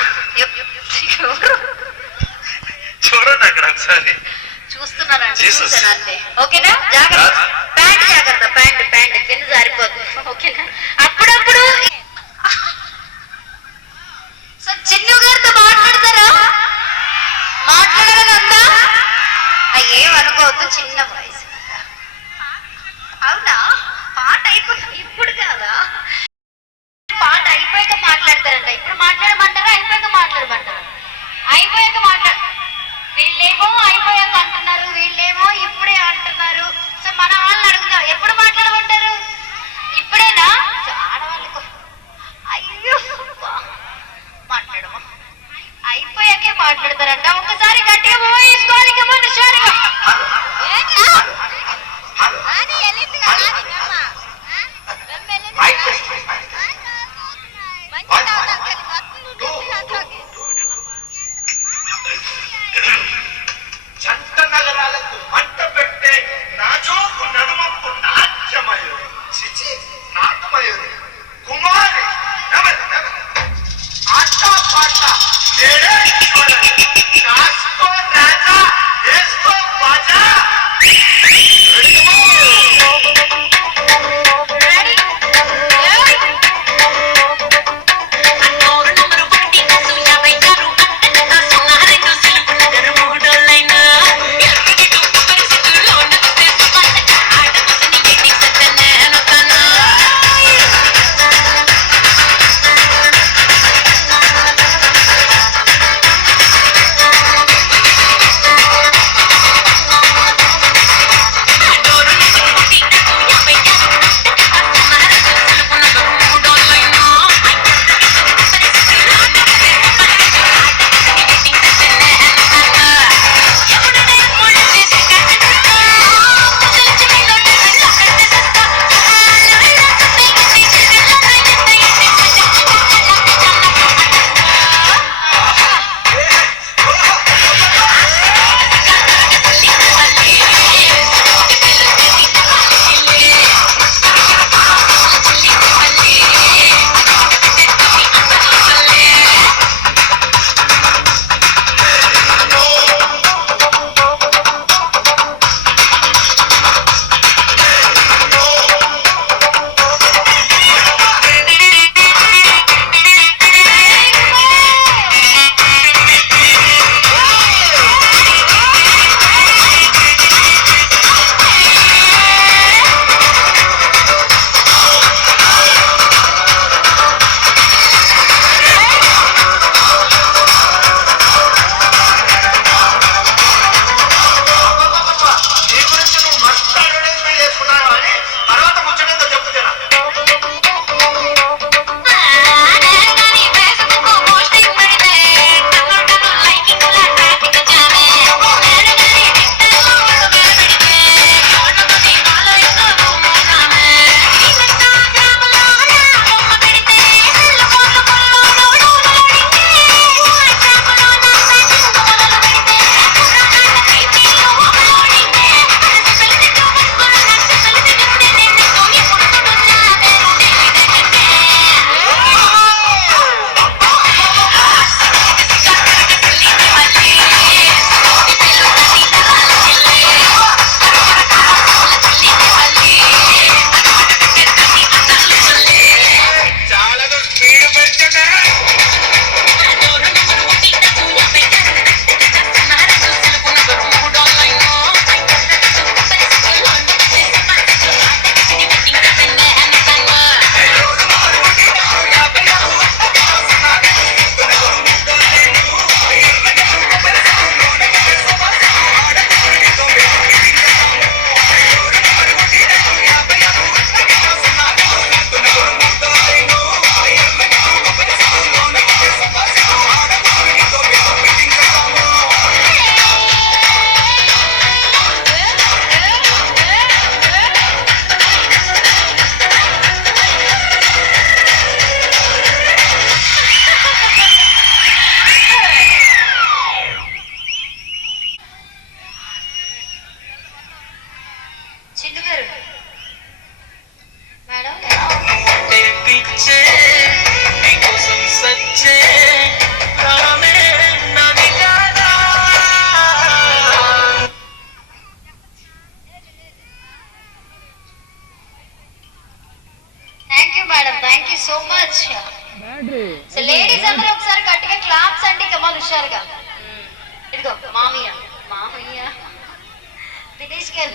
చూడండి అక్కడ ఒకసారి చూస్తున్నానండి. ఓకేనా? జాగ్రత్త, ప్యాంట్ జాగ్రత్త, ప్యాంట్ కింద జారిపోతుంది. ఓకేనా? అప్పుడప్పుడు చిన్ను గారితో మాట్లాడతారా? మాట్లాడాలని ఉందా? ఏమనుకోవద్దు, చిన్న వయసు. అవునా? పాట అయిపోయింది ఇప్పుడు కాదా? పాట అయిపోయాక మాట్లాడతారంట. ఇప్పుడు మాట్లాడమంటారా? అయిపోయాక మాట్లాడమంటారా? అయిపోయాక వీళ్ళేమో అయిపోయాక అంటున్నారు, వీళ్ళేమో ఇప్పుడే అంటున్నారు. సో మన వాళ్ళని అడుగుదాం, ఎప్పుడు మాట్లాడమంటారు? ఇప్పుడేనా? చేస్తున్నారంట. ఒక్కసారి గట్టిగా వేసుకోవాలి కమాన్ హుషారుగా. జంట నగరాలకు మంట పెట్టే నాజోకు నడుమకు నాట్యమయూరి చిచి నాటమయూరి కుమారి ఆట పాట నేడే కాస్కో రాజా వేసుకో బాజా సో మచ్. సో లేడీస్ అందరూ ఒకసారి గట్టిగా క్లాప్స్ అండి కమాల్ హుషారుగా. ఇదిగో మామయ్య మామయ్య దినేష్ గారు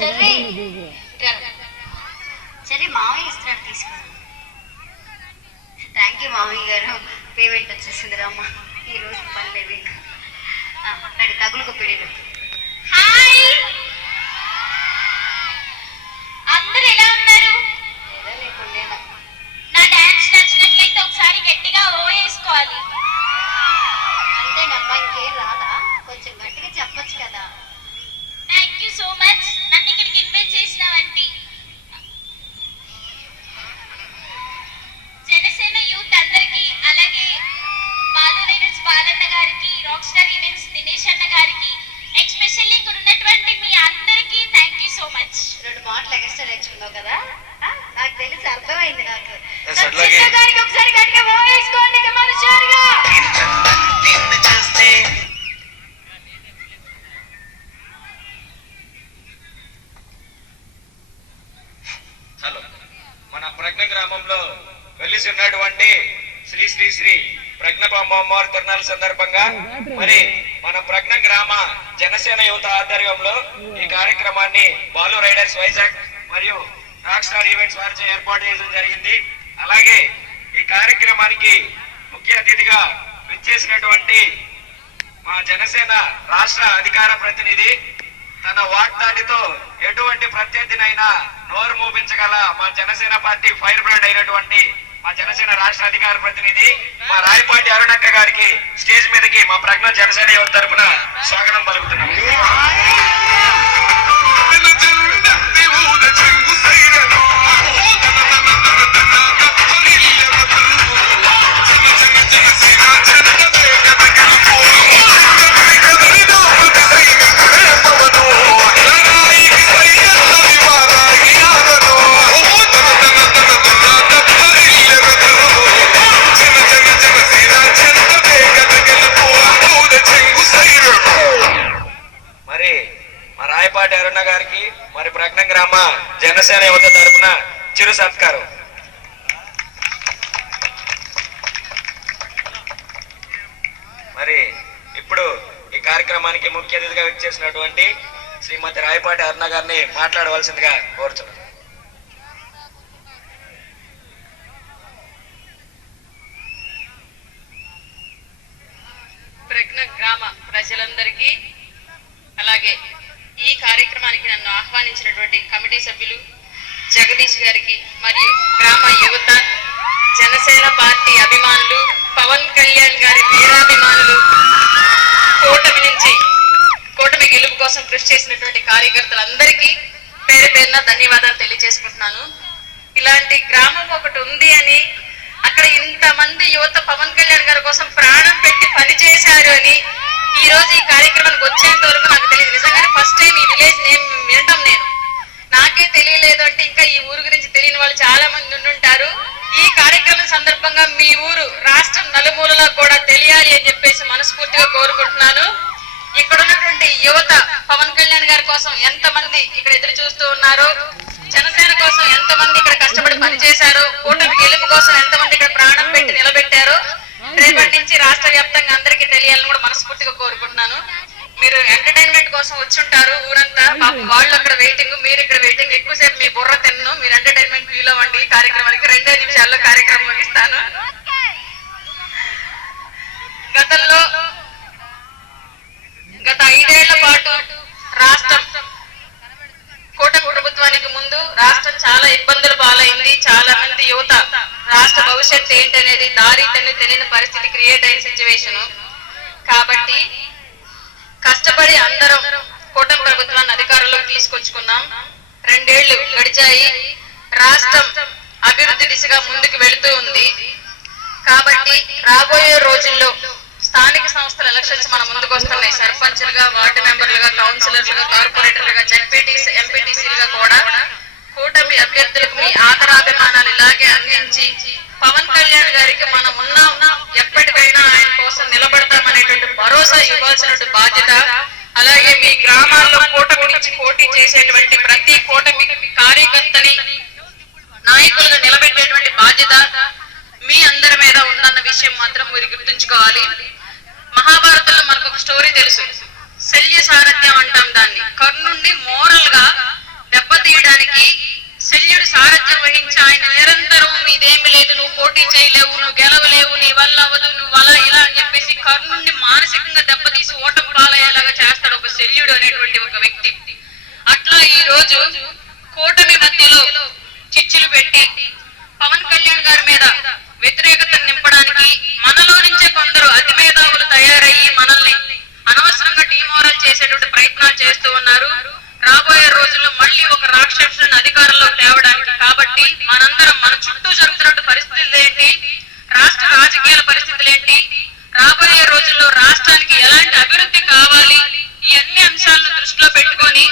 చెర్రీ చెర్రీ మామయ్య ఇస్తున్నాడు తీసుకుని. థ్యాంక్ యూ మామయ్య గారు. పేమెంట్ వచ్చేసింది రామ్మ ఈరోజు పని లేదు ఇంకా. తగులుకు పెళ్ళి. హాయ్ అందరూ ఎలా ఉన్నారు? నా డాన్స్ నచ్చినట్లయితే ఒకసారి గట్టిగా ఓ వేసుకోవాలి. అంతేనమ్మా ఇంకేం రాదా? కొంచెం గట్టిగా చెప్పొచ్చు కదా. థ్యాంక్ యూ సో మచ్ నన్ను ఇక్కడికి ఇన్వైట్ చేసినవంటి జనసేన యూత్ అందరికి, అలాగే బాలు రైడర్స్ బాలన్న గారికి, రాక్ స్టార్ ఈవెంట్స్ దినేష్ అన్న గారికి, ఎక్స్పెషల్లీ ఇక్కడ ఉన్నటువంటి మీ అందరికి థ్యాంక్ యూ సో మచ్. 2 మాటలు ఎక్స్ట్రా నేర్చుకున్నావు కదా. నాకు తెలిసి అర్థమైంది నాకు. Yes, అట్లాగే. చిన్న గారికి ఒకసారి గట్టిగా వేసుకోండి మనుషులుగా. నిన్ను చూస్తే హలో, మన ప్రజ్ఞ గ్రామంలో వెలిసి ఉన్నటువంటి శ్రీ శ్రీ శ్రీ ప్రజ్ఞపాంబ అమ్మవారి తిరునాళ్ళ సందర్భంగా మరి మన ప్రజ్ఞ గ్రామ జనసేన యువత ఆధ్వర్యంలో ఈ కార్యక్రమాన్ని బాలు రైడర్స్ వైజాగ్ మరియు రాక్ స్టార్ ఈవెంట్స్ వారిచే ఏర్పాటు చేయడం జరిగింది. అలాగే ఈ కార్యక్రమానికి ముఖ్య అతిథిగా విచ్చేసినటువంటి మా జనసేన రాష్ట్ర అధికార ప్రతినిధి, తన వాగ్దాటితో ఎటువంటి ప్రత్యర్థినైనా నోరు మూపించగల మా జనసేన పార్టీ ఫైర్ బ్రాండ్ అయినటువంటి మా జనసేన రాష్ట్ర అధికార ప్రతినిధి మా రాయపాటి అరుణక్క గారికి స్టేజ్ మీదకి మా ప్రజ్ఞ జనసేన యువత తరపున స్వాగతం పలుకుతున్నాం. మరి మా రాయపాటి అరుణ గారికి మరి ప్రజ్ఞ గ్రామ జనసేన యువత తరపున చిరు సత్కారం. మరి ఇప్పుడు ఈ కార్యక్రమానికి ముఖ్య అతిథిగా విచ్చేసినటువంటి శ్రీమతి రాయపాటి అరుణ గారిని మాట్లాడవలసిందిగా కోరుతున్నాను. ప్రజ్ఞ గ్రామ ప్రజలందరికీ, అలాగే ఈ కార్యక్రమానికి నన్ను ఆహ్వానించినటువంటి కమిటీ సభ్యులు జగదీష్ గారికి, మరియు గ్రామ యువత, జనసేన పార్టీ అభిమానులు, పవన్ కళ్యాణ్ గారి వీరాభిమానులు, కూటమి గెలుపు కోసం కృషి చేసినటువంటి కార్యకర్తలందరికీ పేరు పేరున ధన్యవాదాలు తెలియజేసుకుంటున్నాను. ఇలాంటి గ్రామం ఒకటి ఉంది అని, అక్కడ ఇంతమంది యువత పవన్ కళ్యాణ్ గారి కోసం ప్రాణం పెట్టి పనిచేశారు అని ఈ రోజు ఈ కార్యక్రమానికి వచ్చేంత వరకు నాకు తెలియదు. నిజంగానే ఫస్ట్ టైం ఈ విలేజ్ నేమ్ వినడం నేను. నాకే తెలియలేదు అంటే ఇంకా ఈ ఊరు గురించి తెలియని వాళ్ళు చాలా మంది ఉండుంటారు. ఈ కార్యక్రమం సందర్భంగా మీ ఊరు రాష్ట్రం నలుమూలలా కూడా తెలియాలి అని చెప్పేసి మనస్ఫూర్తిగా కోరుకుంటున్నాను. ఇక్కడ ఉన్నటువంటి యువత పవన్ కళ్యాణ్ గారి కోసం ఎంతమంది ఇక్కడ ఎదురు చూస్తూ ఉన్నారో, జనసేన కోసం ఎంతమంది ఇక్కడ కష్టపడి పనిచేశారో, కూటమి గెలుపు కోసం ఎంతమంది ఇక్కడ ప్రాణం పెట్టి నిలబెట్టారో రేపటి నుంచి రాష్ట్ర వ్యాప్తంగా అందరికీ తెలియాలని కూడా మనస్ఫూర్తిగా కోరుకుంటున్నాను. మీరు ఎంటర్టైన్మెంట్ కోసం వచ్చుంటారు ఊరంతా, వాళ్ళు అక్కడ వెయిటింగ్, మీరు ఇక్కడ వెయిటింగ్. ఎక్కువసేపు మీ బుర్ర తిన్ను, మీరు ఎంటర్టైన్మెంట్ ఫీల్ అవ్వండి. ఈ కార్యక్రమానికి 2 నిమిషాల్లో కార్యక్రమం ముగిస్తాను. గత 5 ఏళ్ల పాటు రాష్ట్రం కూటమి ప్రభుత్వానికి ముందు రాష్ట్రం చాలా ఇబ్బందులు పాలైంది. చాలా మంది యువత రాష్ట్ర భవిష్యత్తు ఏంటనేది దారి తెలియని పరిస్థితి క్రియేట్ అయిన సిచ్యువేషన్. కాబట్టి కష్టపడి అందరం కూటమి ప్రభుత్వాన్ని అధికారంలోకి తీసుకొచ్చుకున్నాం. 2 ఏళ్లు గడిచాయి. రాష్ట్రం అభివృద్ధి దిశగా ముందుకు వెళుతూ ఉంది. కాబట్టి రాబోయే రోజుల్లో స్థానిక సంస్థల ఎలక్షన్స్ మన ముందుకు వస్తున్నాయి. సర్పంచ్లుగా, వార్డు మెంబర్లుగా, కౌన్సిలర్లుగా, కార్పొరేటర్లుగా, జెడ్పీటీసీ, ఎంపీటీసీలుగా కూడా కూటమి అభ్యర్థులకు మీ ఆదరాభిమానాలు ఇలాగే అందించి పవన్ కళ్యాణ్ గారికి మనం ఉన్నాం, ఎప్పటికైనా ఆయన కోసం నిలబడతామనేటువంటి భరోసా ఇవ్వాల్సినటువంటి బాధ్యత, అలాగే మీ గ్రామాల్లో కూటమి నుంచి పోటీ చేసేటువంటి ప్రతి కూటమి కార్యకర్తని నాయకులుగా నిలబెట్టేటువంటి బాధ్యత మీ అందరి మీద ఉందన్న విషయం మాత్రం మీరు గుర్తుంచుకోవాలి. మహాభారతంలో మనకు ఒక స్టోరీ తెలుసు, శల్య సారథ్యం అంటాం దాన్ని. కర్ణుణ్ణి మోరల్ గా దెబ్బతీయడానికి శల్యుడు సారథ్యం వహించి ఆయన నిరంతరం నీదేమి లేదు, నువ్వు పోటీ చేయలేవు, నువ్వు గెలవలేవు, నీ వల్ల అవ్వదు, నువ్వు అలా ఇలా అని చెప్పేసి కర్ణుణ్ణి మానసికంగా దెబ్బతీసి ఓటమి పాలయ్యేలాగా చేస్తాడు ఒక శల్యుడు అనేటువంటి ఒక వ్యక్తి. అట్లా ఈ రోజు కూటమి మధ్యలో చిచ్చులు పెట్టి పవన్ కళ్యాణ్ గారి మీద వ్యతిరేకతను నింపడానికి మనలో నుంచే కొందరు అతి మేధావులు తయారయ్యి మనల్ని అనవసరంగా డిమోరల్ చేసేటువంటి ప్రయత్నాలు చేస్తూ ఉన్నారు. రాబోయే రోజుల్లో మళ్ళీ ఒక రాక్షసుని అధికారంలోకి తేవడానికి. కాబట్టి మనందరం మన చుట్టూ జరుగుతున్న పరిస్థితులు ఏంటి, రాష్ట్ర రాజకీయాల పరిస్థితులు ఏంటి, రాబోయే రోజుల్లో రాష్ట్రానికి ఎలాంటి అభివృద్ధి కావాలి, ఈ అన్ని అంశాలను దృష్టిలో పెట్టుకొని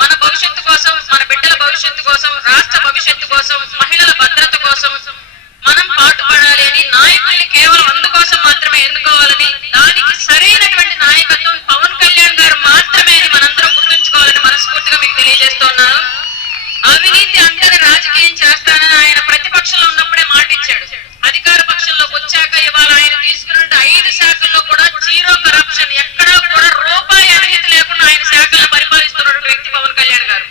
మన భవిష్యత్తు కోసం, మన బిడ్డల భవిష్యత్తు కోసం, రాష్ట్ర భవిష్యత్తు కోసం, మహిళల భద్రత కోసం మనం పాటుపడాలి అని నాయకుల్ని కేవలం అందుకోసం మాత్రమే ఎన్నుకోవాలని, దానికి సరైనటువంటి నాయకత్వం పవన్ కళ్యాణ్ గారు మాత్రమే అని మనందరం గుర్తుంచుకోవాలని మనస్ఫూర్తిగా మీకు తెలియజేస్తున్నాను. అవినీతి అంటని రాజకీయం చేస్తానని ఆయన ప్రతిపక్షంలో ఉన్నప్పుడే మాట ఇచ్చాడు. అధికార పక్షంలోకి వచ్చాక ఇవాళ ఆయన తీసుకున్న 5 శాఖల్లో కూడా జీరో కరప్షన్, ఎక్కడా కూడా రూపాయి అవినీతి లేకుండా ఆయన శాఖలను పరిపాలిస్తున్నటువంటి వ్యక్తి పవన్ కళ్యాణ్ గారు.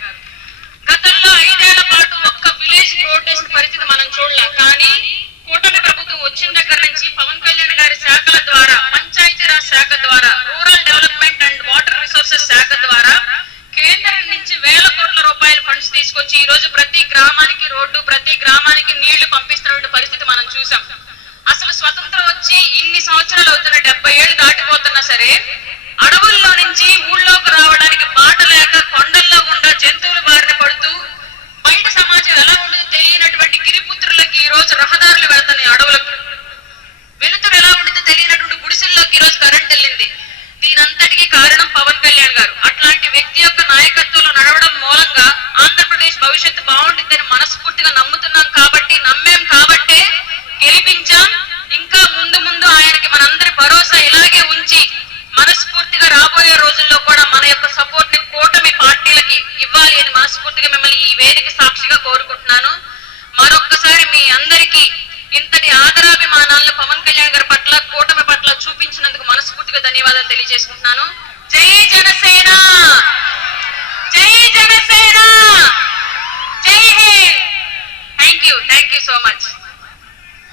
గతంలో 5 ఏళ్ల పాటు ఒక్క విలేజ్ రోడ్ వేసిన పరిస్థితి మనం చూడలే. కానీ కూటమి ప్రభుత్వం వచ్చిన దగ్గర నుంచి పవన్ కళ్యాణ్ గారి శాఖల ద్వారా, పంచాయతీరాజ్ శాఖ ద్వారా, rural development and water resources శాఖ ద్వారా కేంద్రం నుంచి వేల కోట్ల రూపాయల ఫండ్స్ తీసుకొచ్చి ఈ రోజు ప్రతి గ్రామానికి రోడ్డు, ప్రతి గ్రామానికి నీళ్లు పంపిస్తున్న పరిస్థితి మనం చూసాం. అసలు స్వతంత్రం వచ్చి ఇన్ని సంవత్సరాలు అవుతున్న 70 ఏళ్లు దాటిపోతున్నా సరే అడవుల్లో నుంచి ఊళ్ళోకి రావడానికి బాట లేక కొండల్లో గుండా జంతువుల బారిన పడుతూ బయట సమాజం ఎలా ఉండదో తెలియనటువంటి గిరిపుత్రులకి ఈ రోజు రహదారులు వెళ్తున్నాయి, అడవులకు వెలుతురు ఎలా ఉండదో తెలియనటువంటి గుడిసెల్లోకి ఈ రోజు కరెంట్ వెళ్ళింది. దీనంతటికీ కారణం పవన్ కళ్యాణ్ గారు. అట్లాంటి వ్యక్తి యొక్క నాయకత్వంలో నడవడం మూలంగా ఆంధ్రప్రదేశ్ భవిష్యత్తు బాగుంటుందని మనస్ఫూర్తిగా నమ్ముతున్నాం. కాబట్టి నమ్మేం కాబట్టే గెలిపించాం. ఇంకా ముందు ముందు ఆయనకి మనందరి భరోసా ఇలాగే ఉంచి మనస్ఫూర్తిగా రాబోయే రోజుల్లో కూడా మన యొక్క సపోర్ట్ ని కూటమి పార్టీలకి ఇవ్వాలి అని మనస్ఫూర్తిగా మిమ్మల్ని ఈ వేదిక సాక్షిగా కోరుకుంటున్నాను. మరొక్కసారి మీ అందరికీ ఇంతటి ఆదరాభిమానాలను పవన్ కళ్యాణ్ గారి పట్ల, కూటమి పట్ల చూపించినందుకు మనస్ఫూర్తిగా ధన్యవాదాలు తెలియజేసుకుంటున్నాను. జై జనసేన, జై జనసేన, జై Hind. Thank you so much.